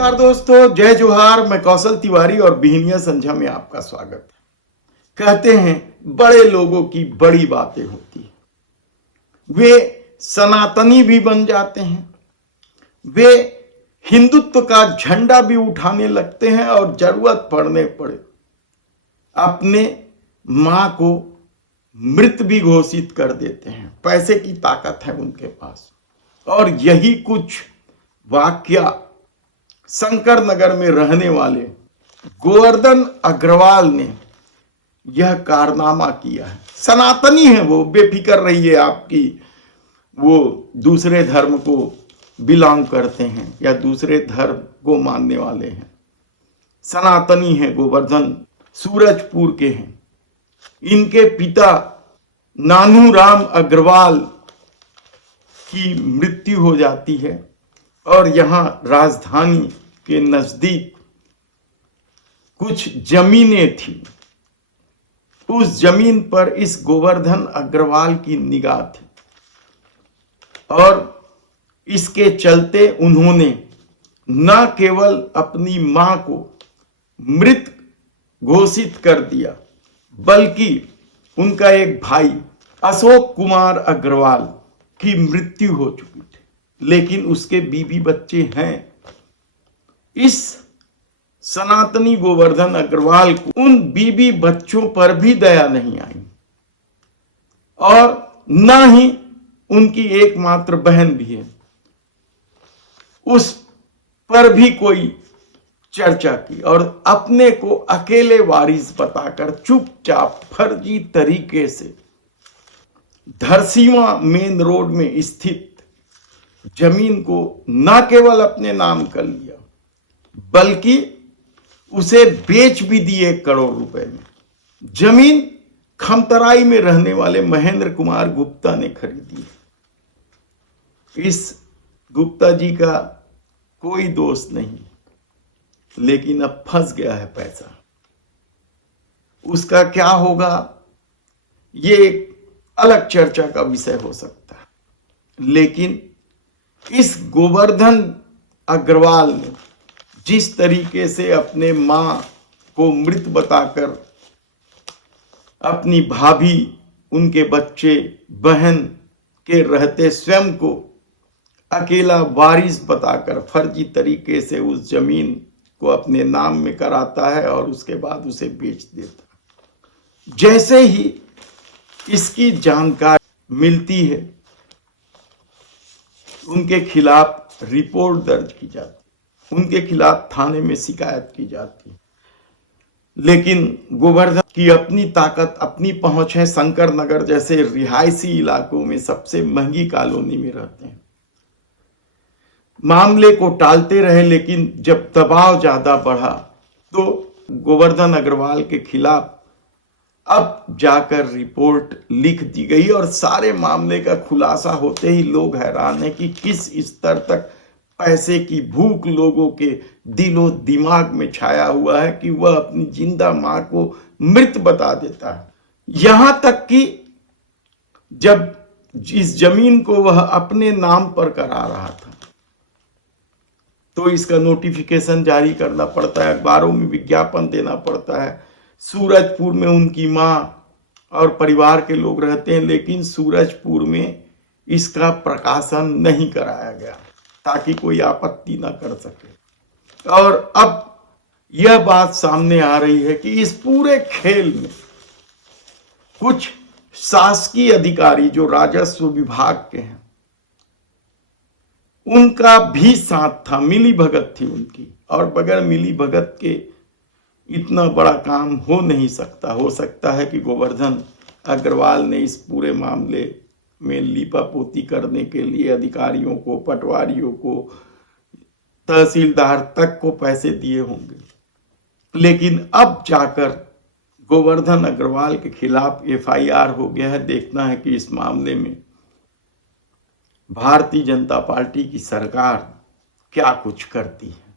नमस्कार दोस्तों, जय जोहार। मैं कौशल तिवारी और बिहनिया संझा में आपका स्वागत है। कहते हैं बड़े लोगों की बड़ी बातें होती हैं। वे सनातनी भी बन जाते हैं, वे हिंदुत्व का झंडा भी उठाने लगते हैं और जरूरत पड़ने पर अपने मां को मृत भी घोषित कर देते हैं। पैसे की ताकत है उनके पास। और यही कुछ वाकया शंकर नगर में रहने वाले गोवर्धन अग्रवाल ने यह कारनामा किया है। सनातनी है वो, बेफिक्र रहिए आपकी वो दूसरे धर्म को बिलोंग करते हैं या दूसरे धर्म को मानने वाले हैं। सनातनी है गोवर्धन, सूरजपुर के हैं। इनके पिता नानू राम अग्रवाल की मृत्यु हो जाती है और यहां राजधानी के नजदीक कुछ जमीनें थी। उस जमीन पर इस गोवर्धन अग्रवाल की निगाह थी और इसके चलते उन्होंने न केवल अपनी मां को मृत घोषित कर दिया, बल्कि उनका एक भाई अशोक कुमार अग्रवाल की मृत्यु हो चुकी थी, लेकिन उसके बीवी बच्चे हैं। इस सनातनी गोवर्धन अग्रवाल को उन बीवी बच्चों पर भी दया नहीं आई और न ही उनकी एकमात्र बहन भी है, उस पर भी कोई चर्चा की और अपने को अकेले वारिस बताकर चुपचाप फर्जी तरीके से धरसीवा मेन रोड में स्थित जमीन को न केवल अपने नाम कर लिया, बल्कि उसे बेच भी दिए 1 करोड़ रुपए में। जमीन खमतराई में रहने वाले महेंद्र कुमार गुप्ता ने खरीदी। इस गुप्ता जी का कोई दोष नहीं, लेकिन अब फंस गया है पैसा। उसका क्या होगा ये एक अलग चर्चा का विषय हो सकता है, लेकिन इस गोवर्धन अग्रवाल ने जिस तरीके से अपने मां को मृत बताकर अपनी भाभी, उनके बच्चे, बहन के रहते स्वयं को अकेला वारिस बताकर फर्जी तरीके से उस जमीन को अपने नाम में कराता है और उसके बाद उसे बेच देता है। जैसे ही इसकी जानकारी मिलती है, उनके खिलाफ रिपोर्ट दर्ज की जाती, उनके खिलाफ थाने में शिकायत की जाती। लेकिन गोवर्धन की अपनी ताकत, अपनी पहुंच है। शंकर नगर जैसे रिहायशी इलाकों में सबसे महंगी कॉलोनी में रहते हैं। मामले को टालते रहे, लेकिन जब दबाव ज्यादा बढ़ा तो गोवर्धन अग्रवाल के खिलाफ अब जाकर रिपोर्ट लिख दी गई और सारे मामले का खुलासा होते ही लोग हैरान हैं कि किस स्तर तक पैसे की भूख लोगों के दिलो दिमाग में छाया हुआ है कि वह अपनी जिंदा मां को मृत बता देता है। यहां तक कि जब इस जमीन को वह अपने नाम पर करा रहा था तो इसका नोटिफिकेशन जारी करना पड़ता है, अखबारों में विज्ञापन देना पड़ता है। सूरजपुर में उनकी मां और परिवार के लोग रहते हैं, लेकिन सूरजपुर में इसका प्रकाशन नहीं कराया गया ताकि कोई आपत्ति ना कर सके। और अब यह बात सामने आ रही है कि इस पूरे खेल में कुछ शासकीय अधिकारी जो राजस्व विभाग के हैं, उनका भी साथ था, मिली भगत थी उनकी। और बगैर मिली भगत के इतना बड़ा काम हो नहीं सकता। हो सकता है कि गोवर्धन अग्रवाल ने इस पूरे मामले में लीपापोती करने के लिए अधिकारियों को, पटवारियों को, तहसीलदार तक को पैसे दिए होंगे। लेकिन अब जाकर गोवर्धन अग्रवाल के खिलाफ FIR हो गया है। देखना है कि इस मामले में भारतीय जनता पार्टी की सरकार क्या कुछ करती है।